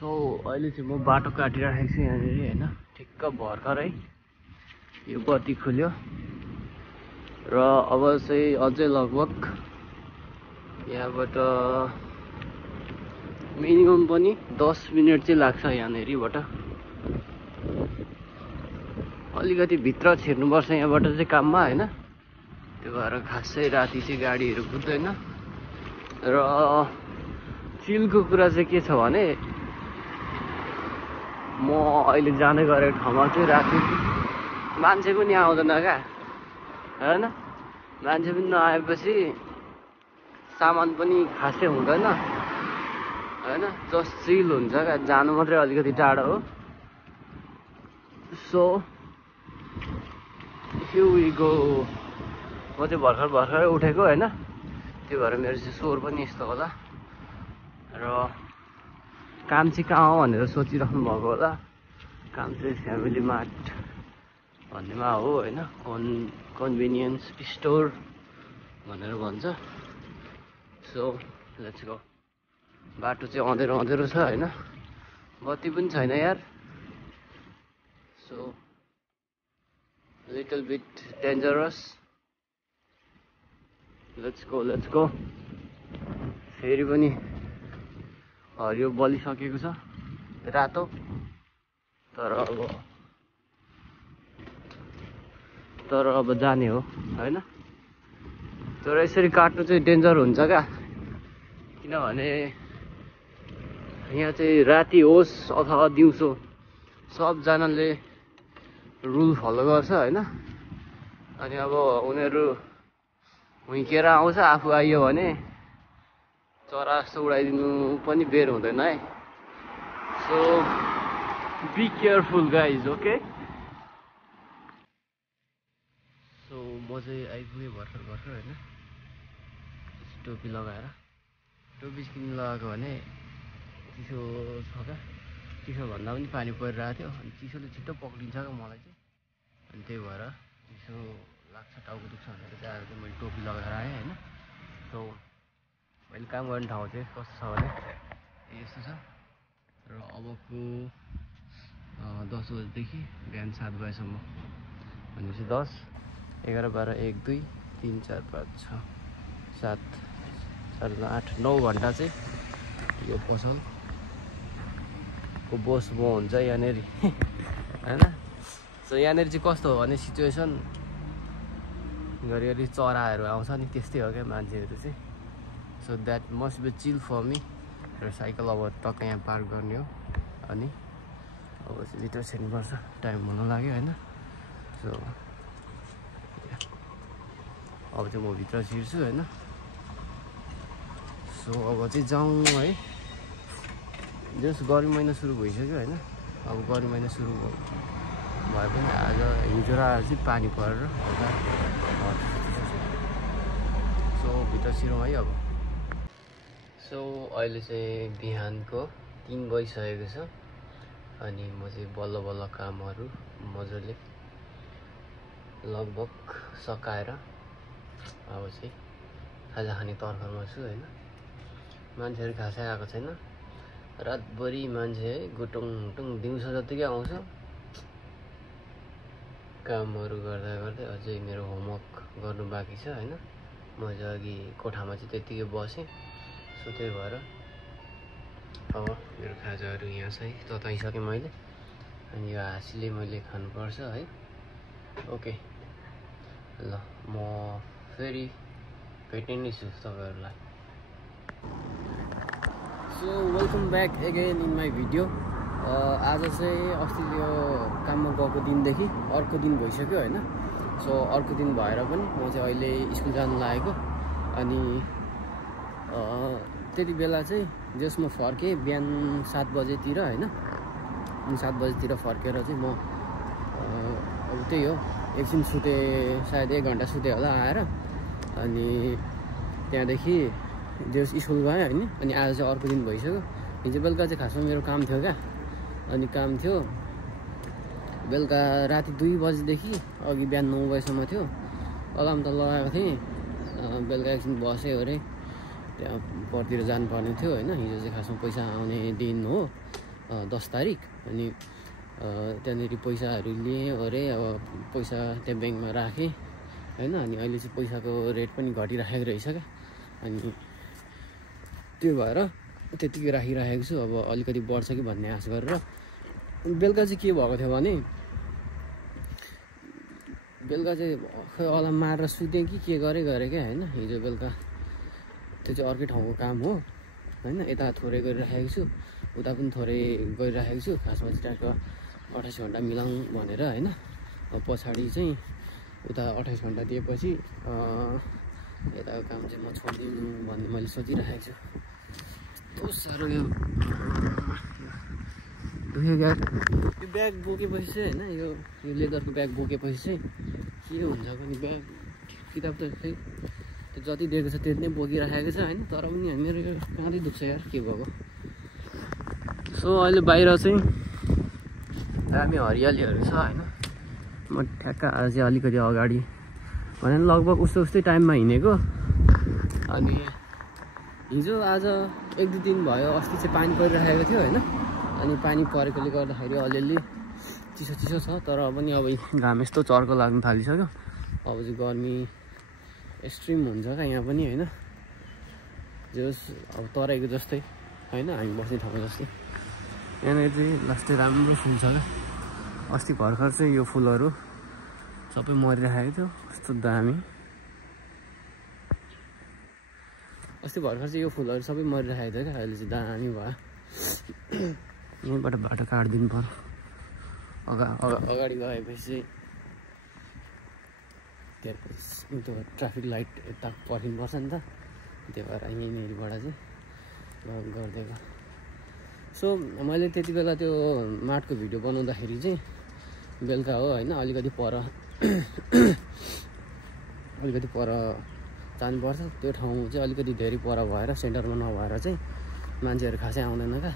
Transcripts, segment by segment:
So अहिले चाहिँ म बाटो काटिराखेको छु यहाँनिर होइन, ठिक्क भर्खरै यो बत्ती खुल्यो र अब चाहिँ अझै लगभग यहाँबाट मिनिमम पनि 10 मिनट चाहिँ लाग्छ यहाँनिरबाट। अलिकति भित्र छिर्नुपर्छ यहाँबाट चाहिँ काममा होइन, त्यो भएर खासै राति चाहिँ गाडीहरू कुद्दैन। र चिलको कुरा चाहिँ के छ भने म अहिले जाँदै गरेको ठाउँमा चाहिँ राति मान्छे पनि आउँदैन क्या होइन, मान्छे पनि नआएपछि सामान पनि खासै हुँदैन होइन, जस्ट चिल हुन्छ क्या, जानु मात्रै अलिकति टाढो हो। So here we go. म चाहिँ भर्खरै उठेको होइन, त्यो भएर मेरो चाहिँ स्वर पनि यस्तो होला। र काम चाहिँ कहाँ हो भनेर सोचिराख्नु भएको होला, काम चाहिँ फ्यामिली मार्ट भन्नेमा हो होइन, कन्भिनियन्स स्टोर भनेर भन्छ। So let's go. बाटो चाहिँ अँधेरो छ होइन, बत्ती पनि छैन यार। So little beet dangerous. Let's go. फेरि पनि हरियो बलिसकेको छ रातो, तर अब जाने हो होइन। तर यसरी काट्नु चाहिँ डेन्जर हुन्छ क्या, किनभने यहाँ चाहिँ राति होस् अथवा दिउँसो सबजनाले रुल फलो गर्छ होइन। अनि अब उनीहरू हुर्केर आउँछ, आफू आइयो भने चरा जस्तो उडाइदिनु पनि बेर हुँदैन है। So be careful guys, okay. So म चाहिँ आइपुगेँ भर्खर होइन, टोपी लगाएर। टोपी किन लगाएको भने चिसो छ क्या, चिसो भन्दा पनि पानी परिरहेको थियो, अनि चिसोले छिट्टो पक्रिन्छ क्या मलाई चाहिँ, अनि त्यही भएर चिसो लाग्छ, टाउको दुख्छ भनेर चाहिँ आज चाहिँ मैले टोपी लगाएर आएँ होइन। सो मैले काम गर्ने ठाउँ चाहिँ कस्तो छ भने यस्तो छ। र अबको 10 बजेदेखि बिहान 7 बजेसम्म भनेपछि 10, 11, 12, 1, 2, 3, 4, 5, 6, 7, 8, 9 घन्टा चाहिँ यो पसलको बोस म हुन्छ यहाँनिर होइन। सो यहाँनिर चाहिँ कस्तो हो भने सिचुएसन घरिघरि चराहरू आउँछ नि, त्यस्तै हो क्या मान्छेहरू चाहिँ। So that must be chill for me. र साइकल अब टक्क यहाँ पार्क गर्ने हो, अनि अब चाहिँ भित्र छिर्नुपर्छ, टाइम हुन लाग्यो होइन। सो अब चाहिँ म भित्र छिर्छु होइन। सो अब चाहिँ जाउँ है, जस गर्मी महिना सुरु भइसक्यो होइन। अब गर्मी महिना सुरु भए पनि आज हिजो र आज चाहिँ पानी परेर सो भित्र छिरौँ है अब। सो अहिले चाहिँ बिहानको 3 बजिसकेको छ, अनि म चाहिँ बल्ल कामहरू मजाले लगभग सकाएर अब चाहिँ खाजा खाने तर्खरमा छु होइन। मान्छेहरू खासै आएको छैन, रातभरि मान्छे है गुटुङ दिउँसो जतिकै आउँछ। कामहरू गर्दै अझै मेरो होमवर्क गर्नु बाँकी छ होइन। म चाहिँ अघि कोठामा चाहिँ त्यत्तिकै बसेँ, सो त्यही भएर अब मेरो खाजाहरू यहाँ चाहिँ तताइसकेँ मैले, अनि यो हाँसीले मैले खानुपर्छ है। ओके ल, म फेरि भेट्ने नै छु तपाईँहरूलाई। So welcome back again in my video. आज चाहिँ अस्ति यो काममा गएको दिनदेखि अर्को दिन भइसक्यो होइन। सो अर्को दिन भएर पनि म चाहिँ अहिले स्कुल जानु लागेको, अनि त्यति बेला चाहिँ जसमा फर्केँ बिहान 7 बजेतिर होइन। 7 बजेतिर फर्केर चाहिँ म अब त्यही हो, एकछिन सुतेँ, सायद 1 घन्टा सुतेँ होला आएर। अनि त्यहाँदेखि जस स्कुल गएँ होइन। अनि आज चाहिँ अर्को दिन भइसक्यो। हिजो बेलुका चाहिँ खासमा मेरो काम थियो क्या, अनि काम थियो बेलुका राति 2 बजीदेखि अघि बिहान 9 बजीसम्म थियो। अलार्म त लगाएको थिएँ, बेलुका एकछिन बसेँ अरे, त्यहाँ परतिर जानुपर्ने थियो होइन। हिजो चाहिँ खासमा पैसा आउने दिन हो, 10 तारिक। अनि त्यहाँनिर पैसाहरू लिएँ अरे, अब पैसा त्यहाँ ब्याङ्कमा राखेँ होइन। अनि अहिले चाहिँ पैसाको रेट पनि घटिराखेको रहेछ क्या। अनि त्यो भएर त्यतिकै राखिराखेको छु। अब अलिकति बढ्छ कि भन्ने आश गरेर। बेलुका चाहिँ के भएको थियो भने बेलुका चाहिँ खै अलार्म मारेर सुतेँ कि के गरेँ क्या होइन। हिजो बेलुका त्यो चाहिँ अर्कै ठाउँको काम हो होइन। यता थोरै गरिराखेको छु, उता पनि थोरै गरिराखेको छु। खासमा चाहिँ ट्याक्क 28 घन्टा मिलाउँ भनेर होइन। पछाडि चाहिँ उता 28 घन्टा दिएपछि यताको काम चाहिँ म छोडिदिनु भन्ने मैले सोचिराखेको छु। कस्तो साह्रो यो दुख्यो क्या। यो ब्याग बोकेपछि चाहिँ होइन, यो लेदरको ब्याग बोकेपछि चाहिँ के हुन्छ भने ब्याग किताब त खै त्यो जति दिएको छ त्यति नै बोकिराखेको छ होइन। तर पनि मेरो यो काँधै दुख्छ यार, के भएको। सो अहिले बाहिर चाहिँ दामी हरियालीहरू छ होइन। म ठ्याक्क आज चाहिँ अलिकति अगाडि भने लगभग उस्तै टाइममा हिँडेको। अनि हिजो आज 1-2 दिन भयो, अस्ति चाहिँ पानी परिरहेको थियो होइन। अनि पानी परेकोले गर्दाखेरि अलिअलि चिसो छ। तर पनि अब घाम यस्तो चर्को लाग्न थालिसक्यो। अब चाहिँ गर्मी एक्सट्रिम हुन्छ क्या यहाँ पनि होइन। जस अब तराईको जस्तै होइन, हामी बस्ने ठाउँको जस्तै यहाँनिर चाहिँ लास्टै राम्रो फुल छ क्या। अस्ति भर्खर चाहिँ यो फुलहरू सबै मरिरहेको थियो, कस्तो दामी। अस्ति भर्खर चाहिँ यो फुलहरू सबै मरिरहेको थियो क्या, अहिले चाहिँ दामी भयो। यहीँबाट बाटो काटिदिनु पर्यो। अगाडि गएपछि चाहिँ त्यहाँ त्यो ट्राफिक लाइट यता पर्खिनुपर्छ नि त, त्यो भएर यहीँनिरबाट चाहिँ गरिदिएको। सो मैले त्यति बेला त्यो माटको भिडियो बनाउँदाखेरि चाहिँ बेलुका हो होइन, अलिकति पर जानुपर्छ। त्यो ठाउँ चाहिँ अलिकति धेरै पर भएर सेन्टरमा नभएर चाहिँ मान्छेहरू खासै आउँदैन क्या।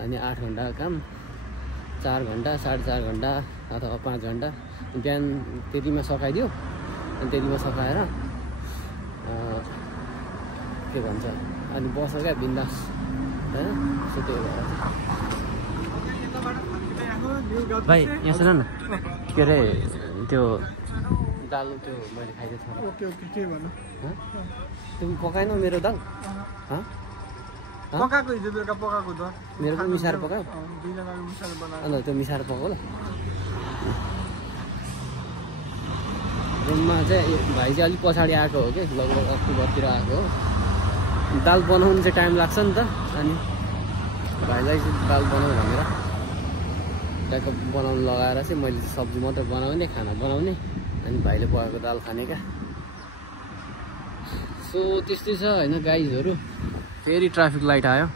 अनि 8 घन्टा काम 4 घन्टा 4.5 घन्टा अथवा 5 घन्टा बिहान त्यतिमा सकाइदियो। अनि त्यतिमा सकाएर के भन्छ अनि बस्छ क्या बिन्दास होइन। सो त्यही भएर भाइ यहाँ सुन न, के अरे त्यो दाल त्यो मैले खाइदिएको थिएँ। ओके के भन्नु? तिमी पकाएनौ मेरो दाल? पकाएको हिजो बेलुका पकाएको त मेरो पनि मिसाएर पकायो। दुईजनाले मिसाएर बनायो। अन्त त्यो मिसाएर पकाऊ ल। रुममा चाहिँ भाइ चाहिँ अलिक पछाडि आएको हो कि, लगभग अक्टोबरतिर आएको हो। दाल बनाउनु चाहिँ टाइम लाग्छ नि त। अनि भाइलाई चाहिँ दाल बनाऊ भनेर ट्याक्क बनाउनु लगाएर चाहिँ मैले सब्जी मात्रै बनाउने, खाना बनाउने, अनि भाइले पकाएको दाल खाने क्या। सो त्यस्तै छ होइन गाइजहरू। फेरि ट्राफिक लाइट आयो।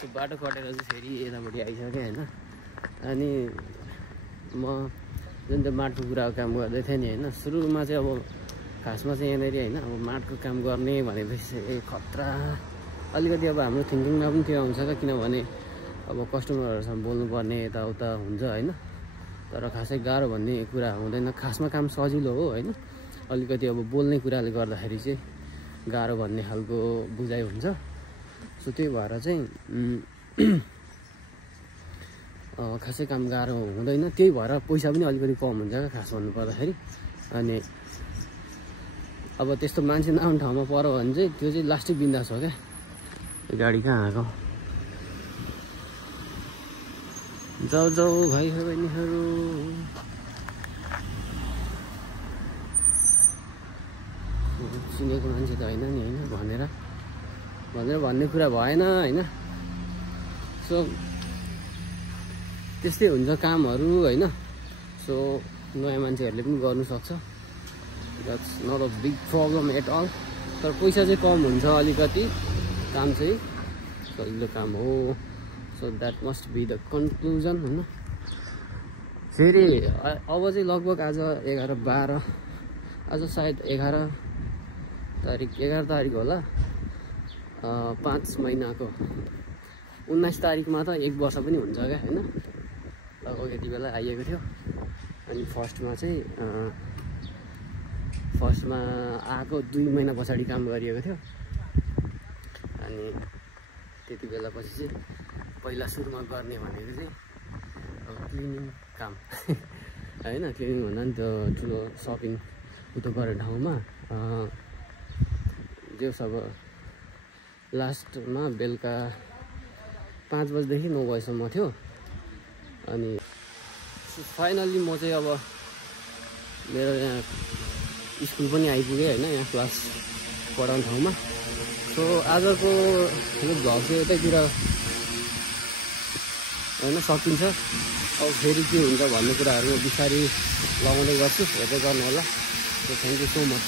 सो बाटो कटेर चाहिँ फेरि यतापट्टि आइसक्यो होइन। अनि म जुन चाहिँ माटको कुराको काम गर्दै थिएँ नि होइन, सुरुमा चाहिँ अब खासमा चाहिँ यहाँनिर होइन, अब माटको काम गर्ने भनेपछि खतरा अलिकति अब हाम्रो थिङ्किङमा पनि त्यो आउँछ क्या। किनभने अब कस्टमरहरूसँग बोल्नुपर्ने यताउता हुन्छ होइन। तर खासै गाह्रो भन्ने कुरा हुँदैन। खासमा काम सजिलो हो होइन, अलिकति अब बोल्ने कुराले गर्दाखेरि चाहिँ गाह्रो भन्ने खालको बुझाइ हुन्छ। सो त्यही भएर चाहिँ खासै काम गाह्रो हुँदैन। त्यही भएर पैसा पनि अलिकति कम हुन्छ क्या खास भन्नुपर्दाखेरि। अनि अब त्यस्तो मान्छे नआउने ठाउँमा पऱ्यो भने चाहिँ त्यो चाहिँ लास्टै बिन्दास हो क्या। गाडी कहाँ आएको? जाऊ भाइ बहिनीहरू। चिनेको मान्छे त होइन नि होइन भनेर भन्ने कुरा भएन होइन। सो त्यस्तै हुन्छ कामहरू होइन। सो नयाँ मान्छेहरूले पनि गर्नु सक्छ, that's not a big problem at all. तर पैसा चाहिँ कम हुन्छ अलिकति, काम चाहिँ सजिलो काम हो। So that must be the conclusion होइन। फेरि अब चाहिँ लगभग आज 11-12 आज सायद 11 तारिक होला। 5 महिनाको 19 तारिकमा त 1 वर्ष पनि हुन्छ क्या होइन। लगभग यति बेला आइएको थियो। अनि फर्स्टमा आएको 2 महिना पछाडि काम गरिएको थियो। अनि त्यति बेलापछि चाहिँ पहिला सुरुमा गर्ने भनेको चाहिँ अब क्लिनिङ काम होइन। क्लिनिङ भन्दा नि त्यो ठुलो सपिङ उतो गरेर ठाउँमा जो अब लास्टमा बेलुका 5 बजीदेखि 9 बजीसम्म थियो। अनि फाइनल्ली म चाहिँ अब मेरो यहाँ स्कुल पनि आइपुगेँ होइन, यहाँ क्लास पढाउने ठाउँमा। सो आजको यो भ्लग चाहिँ यतैतिर होइन सकिन्छ। अब फेरि के हुन्छ भन्ने कुराहरू म बिस्तारै लगाउँदै गर्छु, हेर्दै गर्नु होला। So thank you so much.